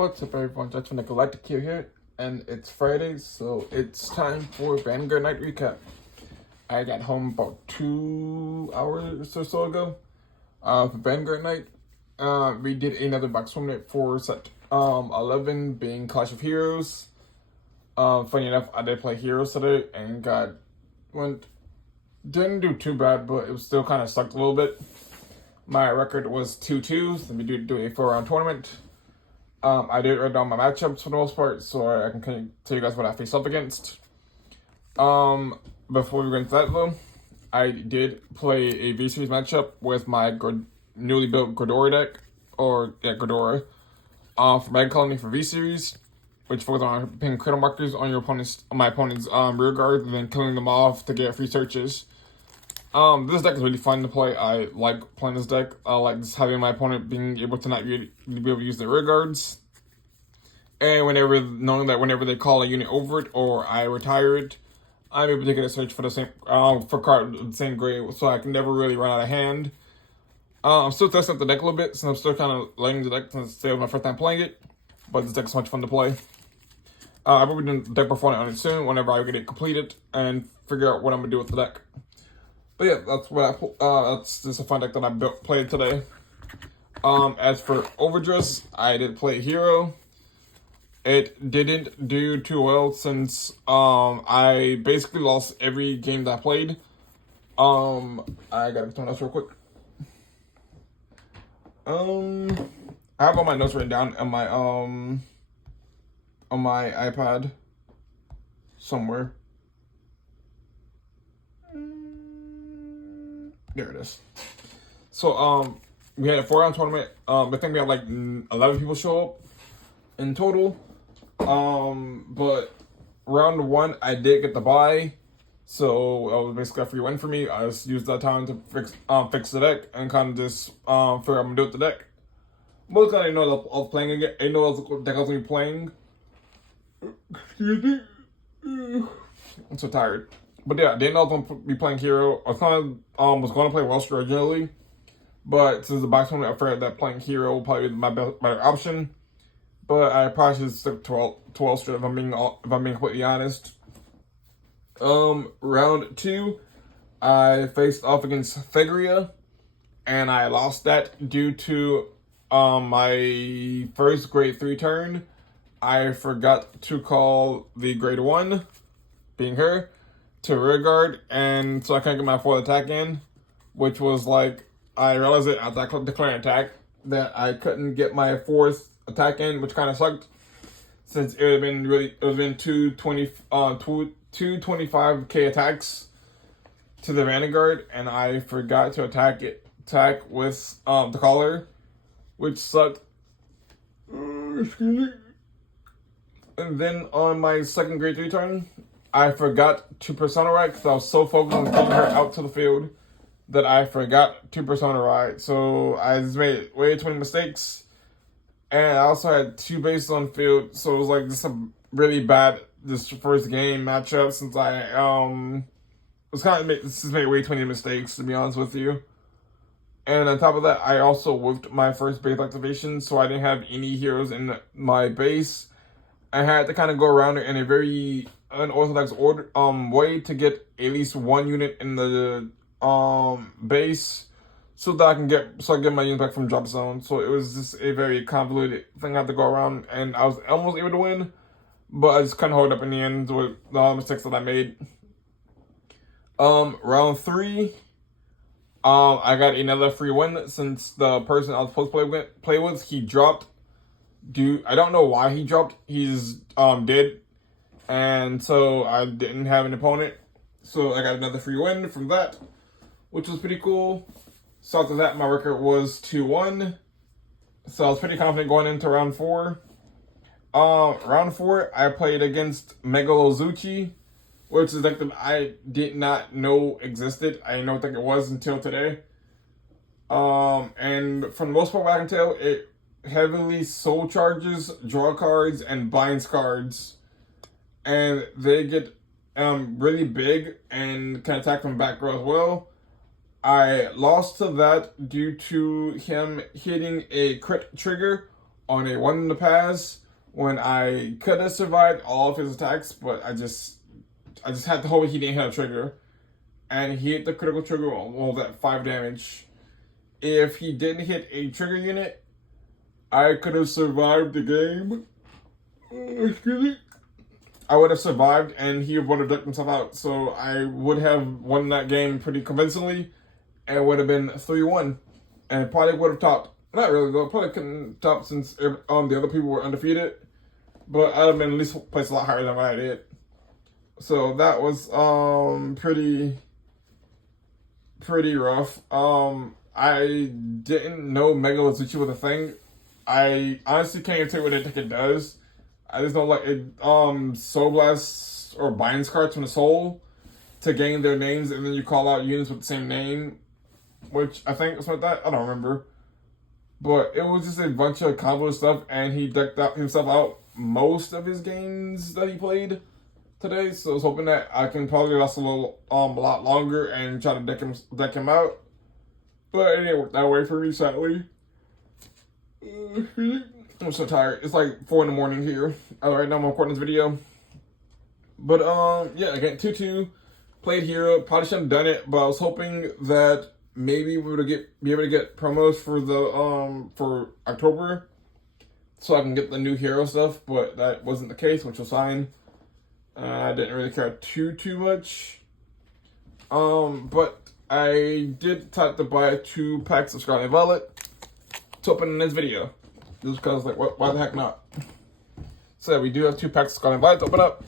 What's up, everyone? Jaxx Finn here, and it's Friday, so it's time for Vanguard night recap. I got home about 2 hours or so ago. For Vanguard night, we did another box tournament for set 11, being Clash of Heroes. Funny enough, I did play Heroes today and didn't do too bad, but it was still kind of sucked a little bit. My record was 2-2, so we did do a 4-round tournament. I did write down my matchups for the most part, so I can kind of tell you guys what I faced up against. Before we go into that though, I did play a V-Series matchup with my newly built Ghidorah deck, Ghidorah, for Mega Colony for V-Series, which focuses on putting critical markers on my opponent's rear guard, and then killing them off to get free searches. This deck is really fun to play. I like playing this deck. I like just having my opponent being able to not be able to use their rear guards. And knowing that whenever they call a unit over it or I retire it, I'm able to get a search for the same card the same grade, so I can never really run out of hand. I'm still testing out the deck a little bit, since I'm still kind of learning the deck since it was my first time playing it. But this deck is so much fun to play. I will be doing deck performance on it soon whenever I get it completed and figure out what I'm gonna do with the deck. But yeah, that's just a fun deck that I played today. As for Overdress, I did play Hero. It didn't do too well since I basically lost every game that I played. I gotta turn this real quick. I have all my notes written down on my iPad somewhere. There it is. So, we had a 4-round tournament. I think we had like 11 people show up in total. But round 1, I did get the bye. So, it was basically a free win for me. I just used that time to fix the deck and kind of just figure out what I'm going to do with the deck. Most I didn't know that I was playing again. I didn't know what deck I was going to be playing. Excuse me. I'm so tired. But yeah, I didn't know I was going to be playing Hero. I kind of was going to play Welsh originally, but since the box tournament, I figured that playing Hero would probably be my better option. But I probably should stick to Welsh if I'm being completely honest. Round 2, I faced off against Thegria, and I lost that due to my first grade 3 turn. I forgot to call the grade 1, being her, to rear guard, and so I couldn't get my 4th attack in, which was like, I realized it after I clicked declare attack that I couldn't get my 4th attack in, which kind of sucked, since it would have been 225k attacks to the Vanguard, and I forgot to attack with the collar, which sucked. Excuse me. And then on my second grade 3 turn, I forgot to Persona Ride because I was so focused on getting her out to the field that I forgot to Persona Ride. So I just made way too many mistakes. And I also had 2 bases on field, so it was like just a really bad first game matchup since I made way too many mistakes, to be honest with you. And on top of that, I also whiffed my first base activation, so I didn't have any heroes in my base. I had to kind of go around it in a very unorthodox way to get at least 1 unit in the base so that I get my units back from drop zone. So it was just a very convoluted thing I had to go around, and I was almost able to win, but I just couldn't hold up in the end with the mistakes that I made. Round 3, I got another free win since the person I was supposed to play with, he dropped. I don't know why he dropped. He's dead, and so I didn't have an opponent. So I got another free win from that, which was pretty cool. So after that, my record was 2-1. So I was pretty confident going into round 4. Round 4, I played against Megalozuchi, which is a deck that I did not know existed. I didn't know what deck it was until today. And for the most part, what I can tell, it heavily soul charges, draw cards, and binds cards, and they get really big and can attack from back row as well. I lost to that due to him hitting a crit trigger on a 1 in the pass when I could have survived all of his attacks, but I just had to hope he didn't hit a trigger. And he hit the critical trigger on that 5 damage. If he didn't hit a trigger unit, I could have survived the game. Excuse me. I would have survived and he would have ducked himself out. So I would have won that game pretty convincingly. And it would have been 3-1. And probably would have topped. Not really though. Probably couldn't top since the other people were undefeated. But I'd have been at least placed a lot higher than what I did. So that was pretty rough. I didn't know Mega Lazuchi was a thing. I honestly can't even tell you what I think it does. I just know like it Soul Blasts or binds cards from the soul to gain their names, and then you call out units with the same name, which I think was like that. I don't remember. But it was just a bunch of combo stuff, and he decked out himself out most of his games that he played today. So I was hoping that I can probably last a lot longer and try to deck him out. But it didn't work that way for me, sadly. I'm so tired. It's like 4 in the morning here. Right now I'm recording this video. But yeah, again, 2-2. Played Hero. Probably shouldn't have done it, but I was hoping that maybe we would be able to get promos for the for October, so I can get the new Hero stuff. But that wasn't the case, which was fine. I didn't really care too much. But I did decide to buy 2 packs of Scarlet and Violet to open in this video. Just because, like, why the heck not? So we do have 2 packs of Scarlet and Violet to open up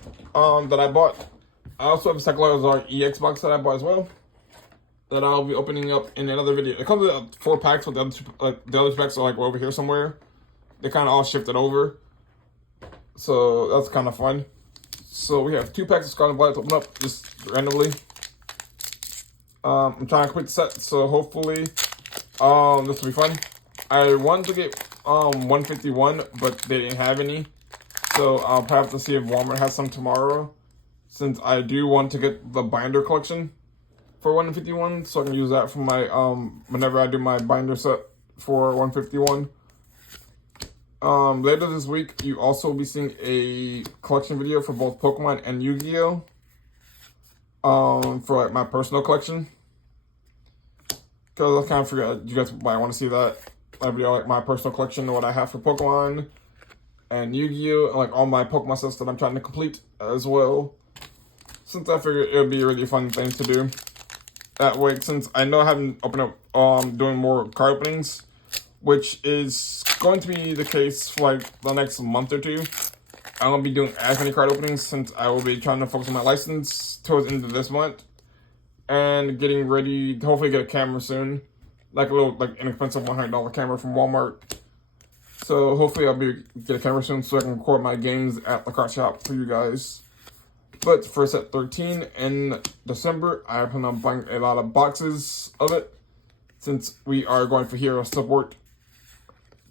that I bought. I also have a Psychological EX box that I bought as well that I'll be opening up in another video. It comes with 4 packs, but the other 2 packs are like over here somewhere. They kind of all shifted over. So that's kind of fun. So we have 2 packs of Scarlet and Violet to open up just randomly. I'm trying to complete the set, so hopefully this will be fun. I wanted to get 151, but they didn't have any. So I'll probably have to see if Walmart has some tomorrow, since I do want to get the binder collection for 151, so I can use that for my whenever I do my binder set for 151. Later this week, you also will be seeing a collection video for both Pokemon and Yu-Gi-Oh! For like my personal collection. Because I kind of forgot, you guys might want to see that video, like my personal collection, what I have for Pokemon and Yu-Gi-Oh! And like all my Pokemon sets that I'm trying to complete as well. Since I figured it would be a really fun thing to do. That way, since I know I haven't opened up doing more card openings, which is going to be the case for like the next month or 2. I won't be doing as many card openings since I will be trying to focus on my license towards the end of this month. And getting ready to hopefully get a camera soon. Like a little inexpensive $100 camera from Walmart. So hopefully I'll get a camera soon so I can record my games at the card shop for you guys. But for set 13 in December, I plan on buying a lot of boxes of it. Since we are going for Hero support.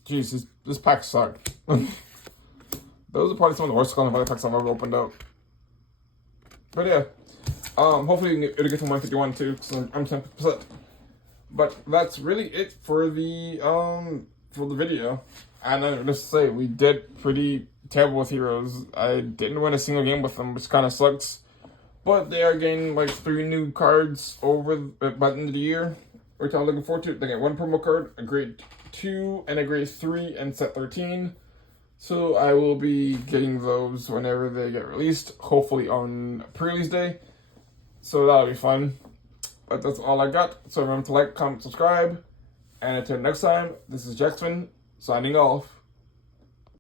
Jeez, this pack sucked. Those are probably some of the worst Scarlet and Violet packs I've ever opened up. But yeah, hopefully it'll get to 151 too, because I'm 10%. But that's really it for the video. And I just say we did pretty terrible with Heroes. I didn't win a single game with them, which kind of sucks. But they are getting like 3 new cards over by the end of the year, which I'm looking forward to. They get 1 promo card, a grade 2 and a grade 3 in set 13. So I will be getting those whenever they get released, hopefully on pre-release day. So that'll be fun. But that's all I got. So remember to like, comment, subscribe. And until next time, this is Jaxx Finn, signing off.